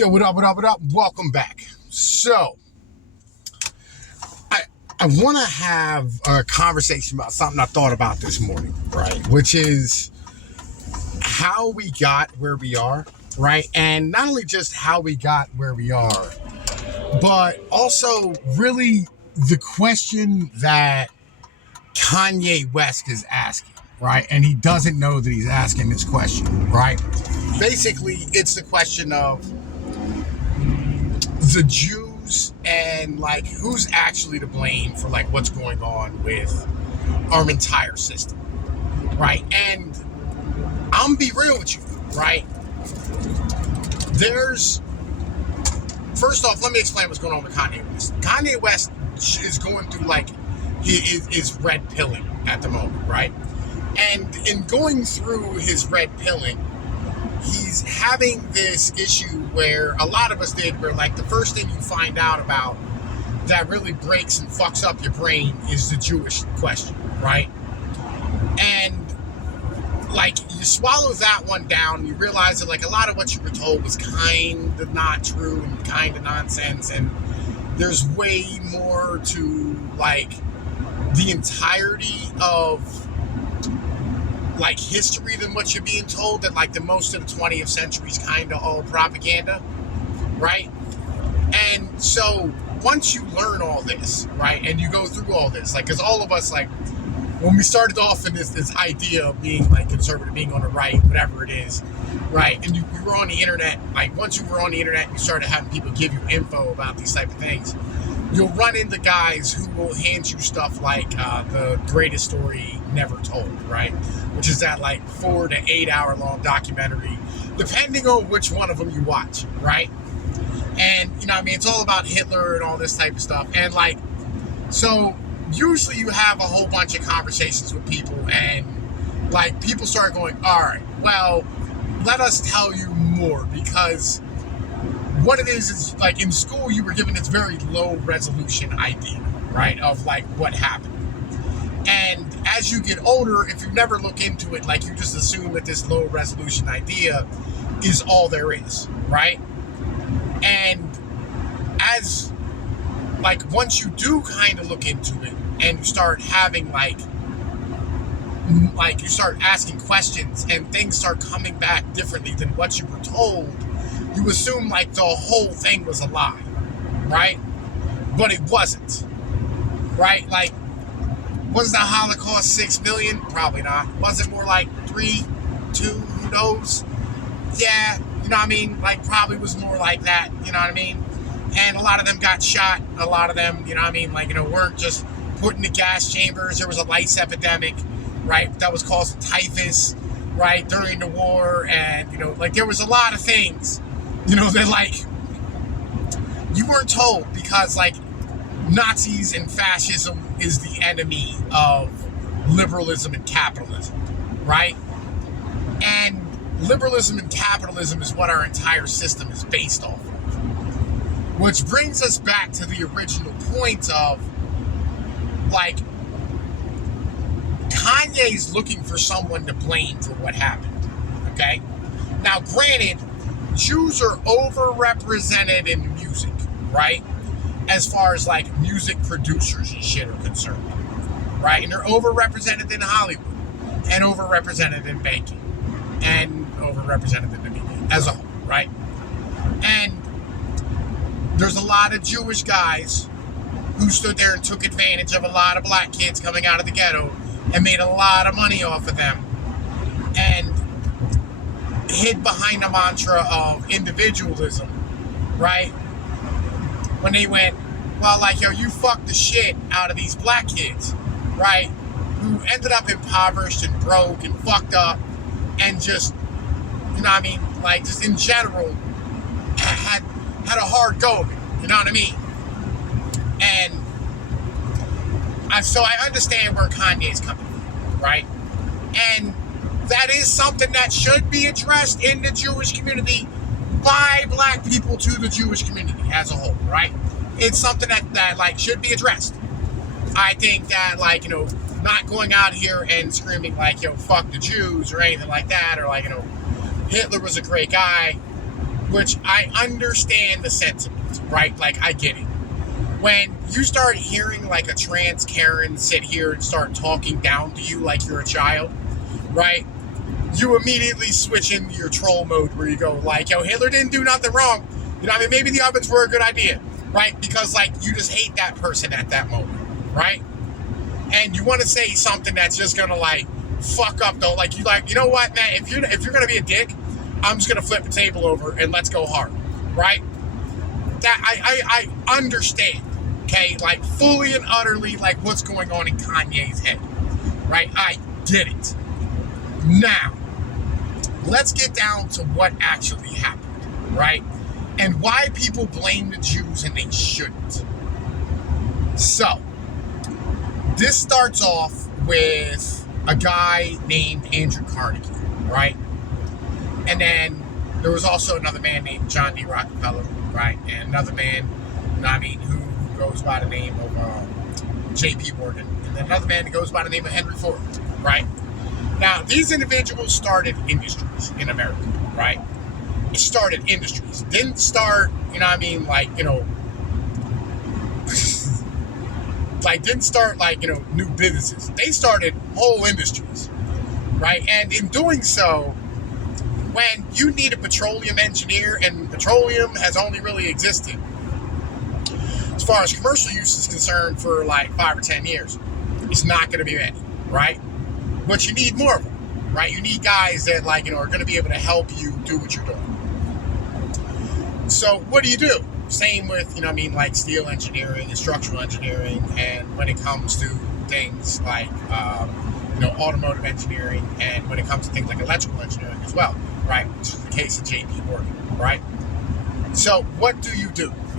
Yo, what up, what up, what up? Welcome back. So, I want to have a conversation about something I thought about this morning, right? Which is how we got where we are, right? And not only just how we got where we are, but also really the question that Kanye West is asking, right? And he doesn't know that he's asking this question, right? Basically, it's the question of the Jews and like who's actually to blame for like what's going on with our entire system, right? And I'm be real with you, right? There's first off, let me explain what's going on with Kanye West. Kanye West is going through like his red pilling at the moment, right? And in going through his red pilling, he's having this issue where a lot of us did, where like the first thing you find out about that really breaks and fucks up your brain is the Jewish question, right? And like you swallow that one down, you realize that like a lot of what you were told was kind of not true and kind of nonsense, and there's way more to like the entirety of like history than what you're being told, that like the most of the 20th century is kind of all propaganda, right? And so once you learn all this, right, and you go through all this, like, because all of us, like, when we started off in this idea of being like conservative, being on the right, whatever it is, right, and you were on the internet, like once you were on the internet and you started having people give you info about these type of things, you'll run into guys who will hand you stuff like the greatest story never told, right? Which is that like 4 to 8 hour long documentary, depending on which one of them you watch, right? And, you know what I mean? It's all about Hitler and all this type of stuff. And like, so usually you have a whole bunch of conversations with people and like people start going, all right, well, let us tell you more, because what it is like in school you were given this very low resolution idea, right, of like what happened. And as you get older, if you never look into it, like you just assume that this low resolution idea is all there is, right? And as like once you do kind of look into it and you start having like you start asking questions and things start coming back differently than what you were told, you assume like the whole thing was a lie, right? But it wasn't, right? Like, was the Holocaust 6 million? Probably not. Was it more like 3, 2, who knows? Yeah, you know what I mean? Like, probably was more like that, you know what I mean? And a lot of them got shot. A lot of them, you know what I mean? Like, you know, weren't just put in the gas chambers. There was a lice epidemic, right? That was causing typhus, right? During the war. And, you know, like there was a lot of things, you know, that like you weren't told, because like Nazis and fascism is the enemy of liberalism and capitalism, right? And liberalism and capitalism is what our entire system is based off of. Which brings us back to the original point of, like, Kanye's looking for someone to blame for what happened, okay? Now, granted, Jews are overrepresented in music, right? As far as like music producers and shit are concerned, right? And they're overrepresented in Hollywood, and overrepresented in banking, and overrepresented in the media as a whole, right? And there's a lot of Jewish guys who stood there and took advantage of a lot of black kids coming out of the ghetto and made a lot of money off of them, and hid behind the mantra of individualism, right? When they went, well, like, yo, you fucked the shit out of these black kids, right? Who ended up impoverished and broke and fucked up and just, you know what I mean? Like, just in general, had a hard go of it, you know what I mean? And so I understand where Kanye's coming from, right? And that is something that should be addressed in the Jewish community by black people to the Jewish community as a whole, right? It's something that like should be addressed. I think that, like, you know, not going out here and screaming like, yo, fuck the Jews or anything like that, or like, you know, Hitler was a great guy. which I understand the sentiment, right? Like, I get it. When you start hearing like a trans Karen sit here and start talking down to you like you're a child, right? You immediately switch into your troll mode where you go like, yo, Hitler didn't do nothing wrong. You know what I mean? Maybe the ovens were a good idea, right? Because like you just hate that person at that moment, right? And you want to say something that's just gonna like fuck up though. Like, you know what, man? If you're gonna be a dick, I'm just gonna flip the table over and let's go hard, right? That I understand, okay? Like fully and utterly, like what's going on in Kanye's head, right? I get it. Now, let's get down to what actually happened, right? And why people blame the Jews and they shouldn't. So, this starts off with a guy named Andrew Carnegie, right? And then there was also another man named John D. Rockefeller, right? And another man, you know what I mean, who goes by the name of J.P. Morgan. And then another man that goes by the name of Henry Ford, right? Now, these individuals started industries in America, right? It started industries. It didn't start, you know what I mean, like, you know, like didn't start like, you know, new businesses. They started whole industries, right? And in doing so, when you need a petroleum engineer, and petroleum has only really existed as far as commercial use is concerned for like 5 or 10 years, it's not going to be many, right? But you need more of them, right? You need guys that like, you know, are going to be able to help you do what you're doing. So what do? Same with, you know what I mean, like steel engineering and structural engineering, and when it comes to things like, you know, automotive engineering, and when it comes to things like electrical engineering as well, right? Which is the case of J.P. Morgan, right? So what do? You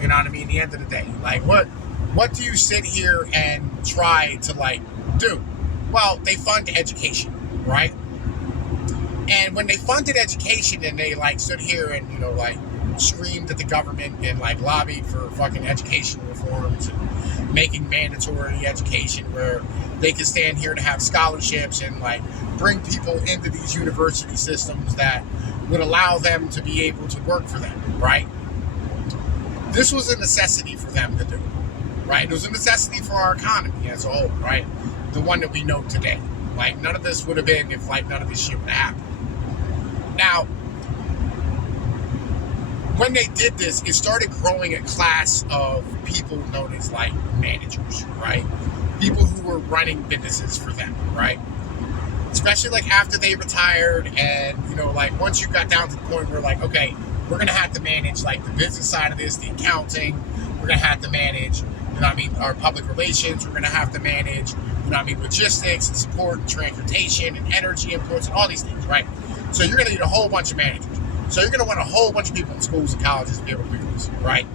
know what I mean? At the end of the day, like what do you sit here and try to like do? Well, they fund education, right? And when they funded education and they like stood here and, you know, like screamed at the government and like lobbied for fucking education reforms and making mandatory education where they could stand here to have scholarships and like bring people into these university systems that would allow them to be able to work for them, right? This was a necessity for them to do, right? It was a necessity for our economy as a whole, right? The one that we know today. Like, none of this would have been if like none of this shit would have happened. Now, when they did this, it started growing a class of people known as like managers, right? People who were running businesses for them, right? Especially like after they retired, and you know, like once you got down to the point where like, okay, we're gonna have to manage like the business side of this, the accounting, we're gonna have to manage, you know what I mean, our public relations, we're gonna have to manage, you know what I mean, logistics and support and transportation and energy inputs and all these things, right? So you're gonna need a whole bunch of managers. So you're going to want a whole bunch of people in schools and colleges to be able to do this, right?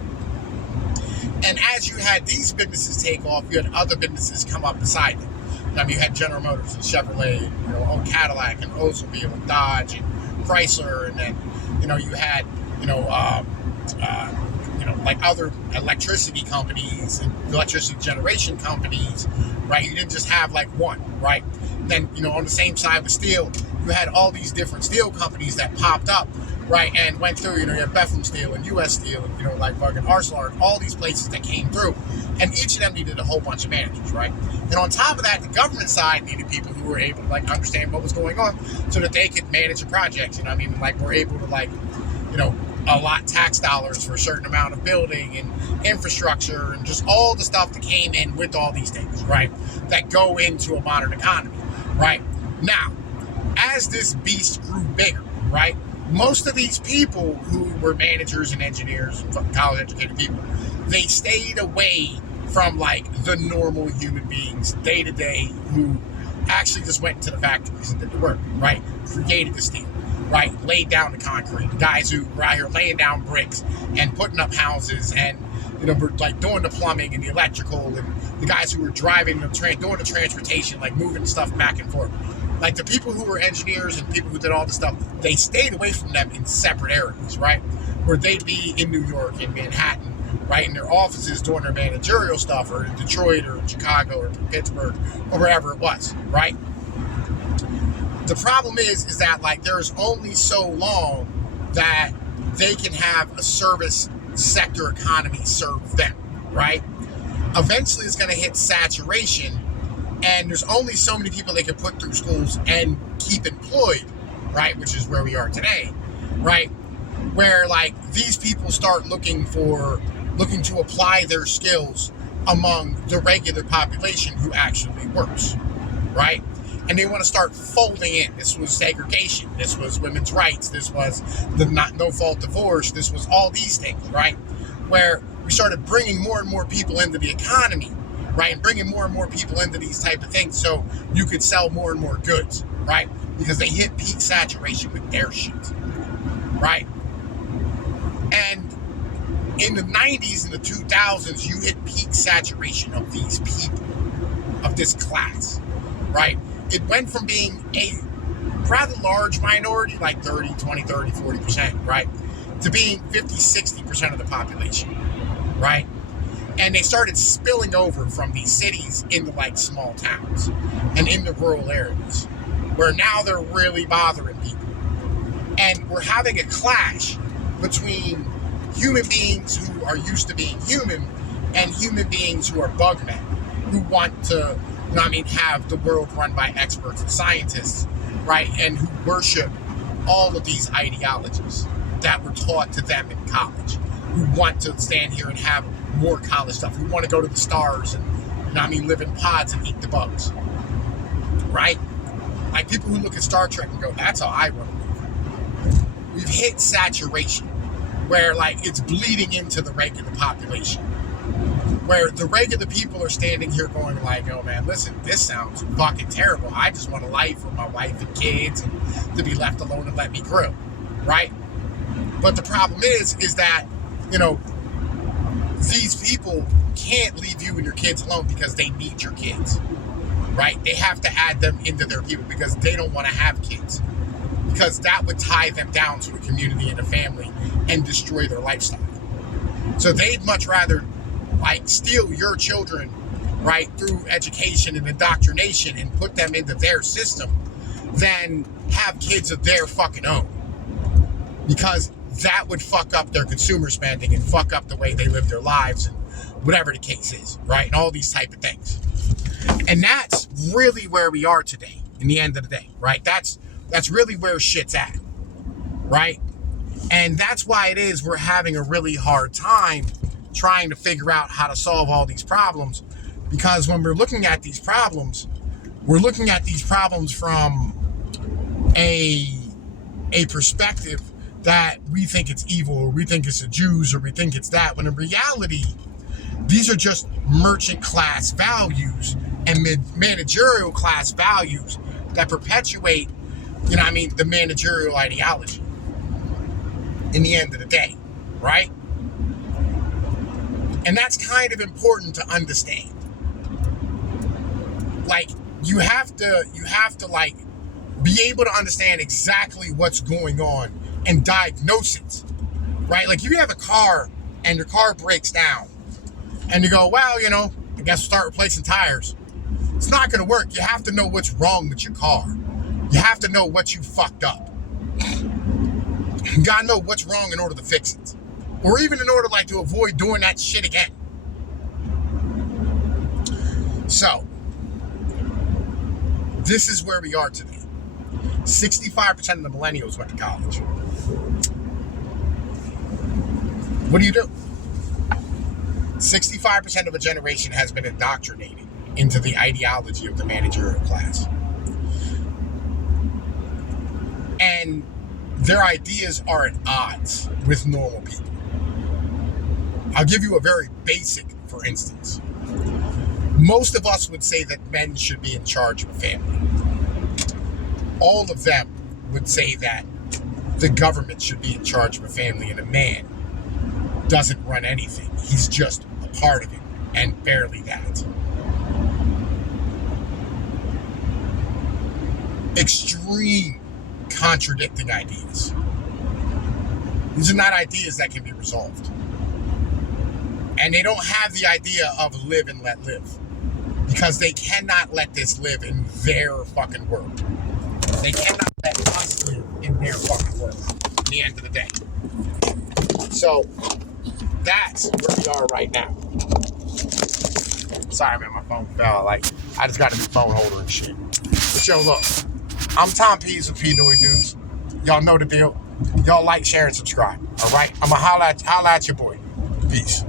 And as you had these businesses take off, you had other businesses come up beside them. I mean, you had General Motors and Chevrolet, you know, Cadillac and Oldsmobile and Dodge and Chrysler, and then, you know, you had, you know, like other electricity companies and electricity generation companies, right? You didn't just have like one, right? Then, you know, on the same side with steel, you had all these different steel companies that popped up, right, and went through. You know, you had Bethlehem Steel and U.S. Steel, and, you know, like fucking Arcelor, and all these places that came through, and each of them needed a whole bunch of managers, right? And on top of that, the government side needed people who were able to like understand what was going on, so that they could manage the projects. You know, what I mean, like were able to like, you know, allot tax dollars for a certain amount of building and infrastructure and just all the stuff that came in with all these things, right, that go into a modern economy, right? Now, as this beast grew bigger, right, most of these people who were managers and engineers and college educated people, they stayed away from like the normal human beings day to day who actually just went into the factories and did the work, right? Created the steel, right? Laid down the concrete. The guys who were out here laying down bricks and putting up houses, and, you know, were like doing the plumbing and the electrical, and the guys who were driving the doing the transportation, like moving stuff back and forth. Like the people who were engineers and people who did all this stuff, they stayed away from them in separate areas, right? Where they'd be in New York, in Manhattan, right, in their offices doing their managerial stuff, or in Detroit or in Chicago or Pittsburgh or wherever it was, right? The problem is that like there's only so long that they can have a service sector economy serve them, right? Eventually it's going to hit saturation, and there's only so many people they can put through schools and keep employed, right? Which is where we are today, right? Where like these people start looking to apply their skills among the regular population who actually works, right? And they want to start folding in. This was segregation. This was women's rights. This was the no-fault divorce. This was all these things, right? Where we started bringing more and more people into the economy, right? And bringing more and more people into these type of things so you could sell more and more goods, right? Because they hit peak saturation with their shit, right? And in the 90s and the 2000s, you hit peak saturation of these people, of this class, right? It went from being a rather large minority, like 30, 20, 30, 40%, right? To being 50, 60% of the population, right? And they started spilling over from these cities into like small towns and into rural areas where now they're really bothering people. And we're having a clash between human beings who are used to being human and human beings who are bugmen, who want to, have the world run by experts and scientists, right? And who worship all of these ideologies that were taught to them in college, who want to stand here and have more college stuff, who want to go to the stars and, live in pods and eat the bugs, right? Like people who look at Star Trek and go, that's how I want to live. We've hit saturation where like it's bleeding into the regular population, where the regular people are standing here going like, oh man, listen, this sounds fucking terrible. I just want a life with my wife and kids and to be left alone and let me grow, right? But the problem is that, these people can't leave you and your kids alone because they need your kids, right? They have to add them into their people because they don't want to have kids, because that would tie them down to a community and a family and destroy their lifestyle. So they'd much rather like steal your children, right, through education and indoctrination and put them into their system than have kids of their fucking own, because that would fuck up their consumer spending and fuck up the way they live their lives and whatever the case is, right? And all these type of things. And that's really where we are today in the end of the day, right? That's really where shit's at, right? And that's why it is we're having a really hard time trying to figure out how to solve all these problems, because when we're looking at these problems, we're looking at these problems from a perspective that we think it's evil, or we think it's the Jews, or we think it's that, when in reality, these are just merchant class values and managerial class values that perpetuate, the managerial ideology in the end of the day, right? And that's kind of important to understand. Like, you have to like be able to understand exactly what's going on and diagnose it, right? Like, if you have a car and your car breaks down and you go, well, I guess we'll start replacing tires. It's not going to work. You have to know what's wrong with your car. You have to know what you fucked up. You got to know what's wrong in order to fix it. Or even in order to avoid doing that shit again. So, this is where we are today. 65% of the millennials went to college. What do you do? 65% of a generation has been indoctrinated into the ideology of the managerial class. And their ideas are at odds with normal people. I'll give you a very basic, for instance. Most of us would say that men should be in charge of a family. All of them would say that the government should be in charge of a family, and a man doesn't run anything. He's just a part of it, and barely that. Extreme contradicting ideas. These are not ideas that can be resolved. And they don't have the idea of live and let live, because they cannot let this live in their fucking world. They cannot let us live in their fucking world at the end of the day. So that's where we are right now. Sorry, man, my phone fell. Like, I just got a new phone holder and shit. But yo, look, I'm Tom Pease with P Doing News. Y'all know the deal. Y'all like, share, and subscribe. All right? I'm going to holla at your boy. Peace.